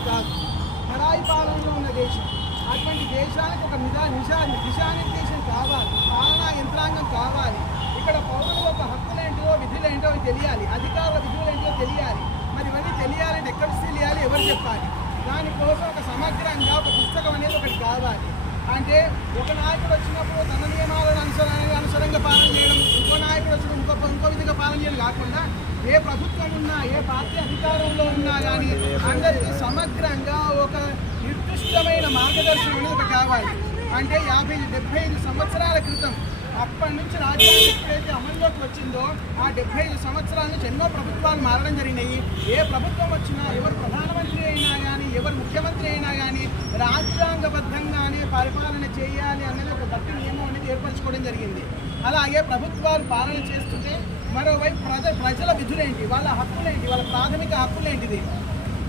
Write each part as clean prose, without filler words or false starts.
దేశం కాదు, పరాయి పాలనలో ఉన్న దేశం. అటువంటి దేశానికి ఒక దిశానిర్దేశం కావాలి, పాలనా యంత్రాంగం కావాలి. ఇక్కడ పౌరుల యొక్క హక్కులేంటో విధులేంటో తెలియాలి, అధికారుల విధులేంటో తెలియాలి. మరి ఇవన్నీ తెలియాలంటే ఎక్కడ తెలియాలి, ఎవరు చెప్పాలి? దానికోసం ఒక సమగ్రంగా ఒక పుస్తకం అనేది ఒకటి కావాలి. అంటే ఒక నాయకుడు వచ్చినప్పుడు తన నియమాలను అనుసరంగా పాలన చేయడం, ఇంకో నాయకుడు వచ్చినప్పుడు ఇంకో విధంగా పాలన చేయడం కాకుండా ఏ ప్రభుత్వం ఉన్నా ఏ పార్టీ అధికారంలో ఉన్నా కానీ అందరికీ సమగ్రంగా ఒక నిర్దిష్టమైన మార్గదర్శనం అనేది ఒకటి కావాలి. అంటే 50-75 సంవత్సరాల క్రితం అప్పటి నుంచి రాజ్యాంగం ఎప్పుడైతే అమల్లోకి వచ్చిందో ఆ 75 సంవత్సరాల నుంచి ఎన్నో ప్రభుత్వాలు మారడం జరిగినాయి. ఏ ప్రభుత్వం వచ్చినా, ఎవరు ప్రధానమంత్రి అయినా కానీ, ఎవరు ముఖ్యమంత్రి అయినా కానీ రాజ్యాంగబద్ధంగానే పరిపాలన చేయాలి అనేది ఒక గట్టి నియమం అనేది ఏర్పరచుకోవడం జరిగింది. అలాగే ప్రభుత్వాలు పాలన చేస్తుంటే మరోవైపు ప్రజల విధులేంటి, వాళ్ళ హక్కులేంటి, వాళ్ళ ప్రాథమిక హక్కులేంటిది,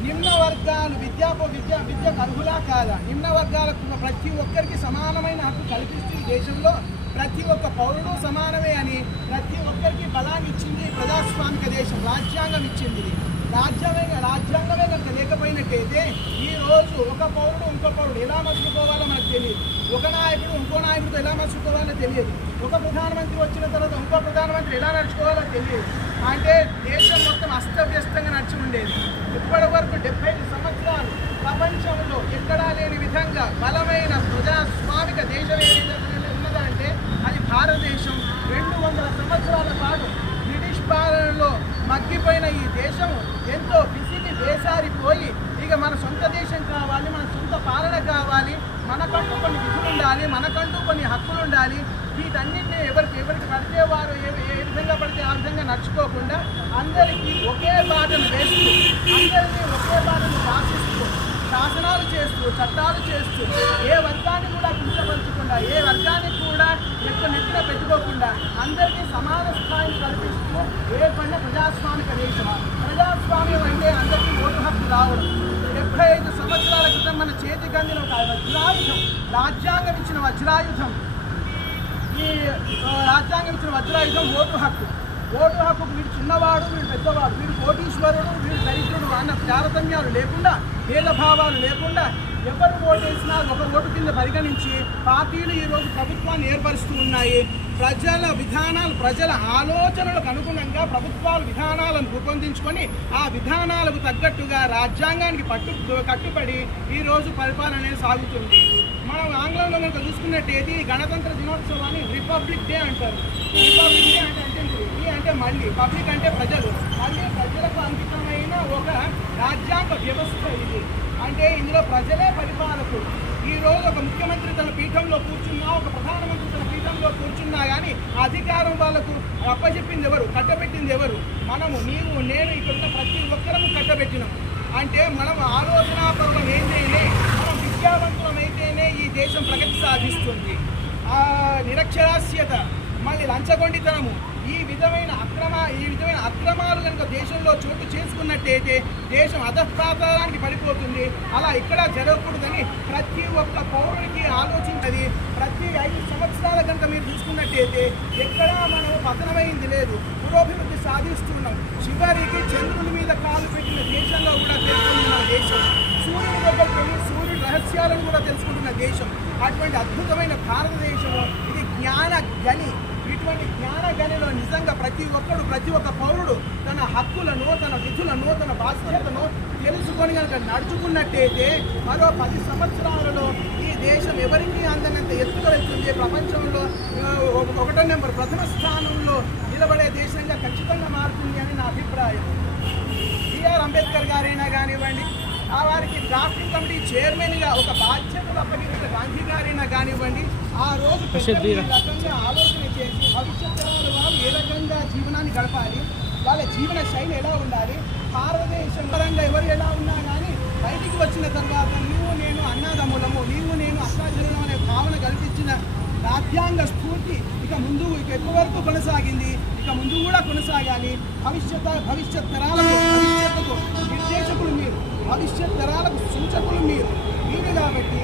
నిమ్న వర్గాలు విద్యకు అర్హులా కాదా, నిమ్న వర్గాలకు ప్రతి ఒక్కరికి సమానమైన హక్కు కల్పిస్తూ ఈ దేశంలో ప్రతి ఒక్క పౌరుడు సమానమే అని ప్రతి ఒక్కరికి బలాన్ని ఇచ్చింది ప్రజాస్వామిక దేశం, రాజ్యాంగం ఇచ్చింది. రాజ్యాంగమే కనుక లేకపోయినట్టయితే ఈరోజు ఒక పౌరుడు ఇంకో పౌరుడు ఎలా మసులుకోవాలో మనకు తెలియదు, ఒక నాయకుడు ఇంకో నాయకుడితో ఎలా మసులుకోవాలో తెలియదు, ఒక ప్రధానమంత్రి వచ్చిన తర్వాత ఇంకో ప్రధానమంత్రి ఎలా నడుచుకోవాలో తెలియదు. అంటే దేశం మొత్తం అస్తవ్యస్తంగా నడిచి ఉండేది. ఇప్పటి వరకు 75 సంవత్సరాలు ప్రపంచంలో ఎక్కడా లేని విధంగా బలమైన ప్రజాస్వామిక దేశం ఉన్నదంటే అది భారతదేశం. 200 సంవత్సరాల పాటు బ్రిటిష్ పాలనలో మగ్గిపోయిన ఈ దేశం ఎంతో పిసికి వేసారిపోయి ఇక మన సొంత దేశం కావాలి, మన సొంత పాలన కావాలి, మనకంటూ కొన్ని విధులు ఉండాలి, మనకంటూ కొన్ని హక్కులు ఉండాలి. వీటన్నిటిని ఎవరికి పడితే వారు ఏ విధంగా పడితే ఆ విధంగా నడుచుకోకుండా అందరికీ ఒకే బాటను వేస్తూ, అందరినీ ఒకే బాటను శాసిస్తూ, శాసనాలు చేస్తూ, చట్టాలు చేస్తూ, ఏ వర్గాన్ని కూడా కించపరచకుండా, ఏ వర్గాన్ని కూడా నెత్తిన పెట్టుకోకుండా అందరికీ సమాన స్థాయిని కల్పిస్తూ ఏర్పడిన ప్రజాస్వామిక దేశం. ప్రజాస్వామ్యం అంటే అందరికీ ఓటు హక్కు రావడం. 75 సంవత్సరాల క్రితం మన చేతికి అందిన ఒక వజ్రాయుధం, రాజ్యాంగం ఇచ్చిన వజ్రాయుధం. ఈ రాజ్యాంగం ఇచ్చిన వజ్రాయుధం ఓటు హక్కు. ఓటు హక్కుకు వీడు చిన్నవాడు, వీడు పెద్దవాడు, వీడు కోటీశ్వరుడు, వీడు దరిద్రుడు అన్న తారతమ్యాలు లేకుండా, భేదభావాలు లేకుండా ఎవరు ఓటేసినా ఒక ఓటు కింద పరిగణించి పార్టీలు ఈరోజు ప్రభుత్వాన్ని ఏర్పరుస్తూ ఉన్నాయి. ప్రజల విధానాలు, ప్రజల ఆలోచనలకు అనుగుణంగా ప్రభుత్వాలు విధానాలను రూపొందించుకొని ఆ విధానాలకు తగ్గట్టుగా రాజ్యాంగానికి కట్టుబడి ఈరోజు పరిపాలన అనేది సాగుతుంది. మనం ఆంగ్లంలో కనుక చూసుకున్నట్టయితే గణతంత్ర దినోత్సవాన్ని రిపబ్లిక్ డే అంటారు. రిపబ్లిక్ డే అంటే మళ్ళీ పబ్లిక్ అంటే ప్రజలు, మళ్ళీ ప్రజలకు అంకితమైన ఒక రాజ్యాంగ వ్యవస్థ ఇది. అంటే ఇందులో ప్రజలే పరిపాలకులు. ఈరోజు ఒక ముఖ్యమంత్రి తన పీఠంలో కూర్చున్నా, ఒక ప్రధానమంత్రి తన పీఠంలో కూర్చున్నా కానీ అధికారం వాళ్ళకు అప్పచెప్పింది ఎవరు, కట్టబెట్టింది ఎవరు? మనము, నీవు, నేను, ఇక్కడ ప్రతి ఒక్కరము కట్టబెట్టినాం. అంటే మనం ఆలోచనాపూర్వకం అయితేనే, మనం విద్యావంతులమైతేనే ఈ దేశం ప్రగతి సాధిస్తుంది. నిరక్షరాస్యత, మళ్ళీ లంచగొండితనము, ఈ విధమైన అక్రమాలు కనుక దేశంలో చోటు చేసుకున్నట్టయితే దేశం అధఃపాతాళానికి పడిపోతుంది. అలా ఇక్కడ జరగకూడదని ప్రతి ఒక్క పౌరునికి ఆలోచించది. ప్రతి 5 సంవత్సరాల కనుక మీరు చూసుకున్నట్టయితే ఎక్కడా మనం పతనమైంది లేదు, పురోభివృద్ధి సాధిస్తున్నాం. చివరికి చంద్రుని మీద కాలు పెట్టిన దేశంలో కూడా తెలుసుకుంటున్న దేశం, సూర్యుని దగ్గరకు వెళ్ళి సూర్యుడి రహస్యాలను కూడా తెలుసుకుంటున్న దేశం. అటువంటి అద్భుతమైన భారతదేశంలో ఇది జ్ఞాన గని. ఇటువంటి జ్ఞాన గనిలో నిజంగా ప్రతి ఒక్క పౌరుడు తన హక్కులను, తన విధులను, తన బాధ్యతను తెలుసుకొని కనుక నడుచుకున్నట్టయితే మరో 10 సంవత్సరాలలో ఈ దేశం ఎవరికి అందనంత ఎత్తుగా వెళ్తుంది. ప్రపంచంలో 1వ నెంబర్ ప్రథమ స్థానంలో నిలబడే దేశంగా ఖచ్చితంగా మారుతుంది అని నా అభిప్రాయం. బిఆర్ అంబేద్కర్ గారైనా కానివ్వండి, వారికి డ్రాఫ్టింగ్ కమిటీ చైర్మన్గా ఒక బాధ్యతలు అప్పగించిన గాంధీ గారైనా కానివ్వండి, ఆ రోజు రకంగా ఆలోచన చేసి భవిష్యత్ తరాల వారు ఏ రకంగా జీవనాన్ని గడపాలి, వాళ్ళ జీవన శైలి ఎలా ఉండాలి, భారతదేశం పరంగా ఎవరు ఎలా ఉన్నా కానీ బయటికి వచ్చిన తర్వాత నీవు నేను అన్నదమ్ములము, నీవు నేను అక్కాచెల్లెలం అనే భావన కల్పించిన రాజ్యాంగ స్ఫూర్తి ఇక ఎక్కువ వరకు కొనసాగింది, ఇక ముందు కూడా కొనసాగాలి. భవిష్యత్ తరాలకు నిర్దేశకులు మీరు, భవిష్యత్ తరాలకు సూచకులు మీరు కాబట్టి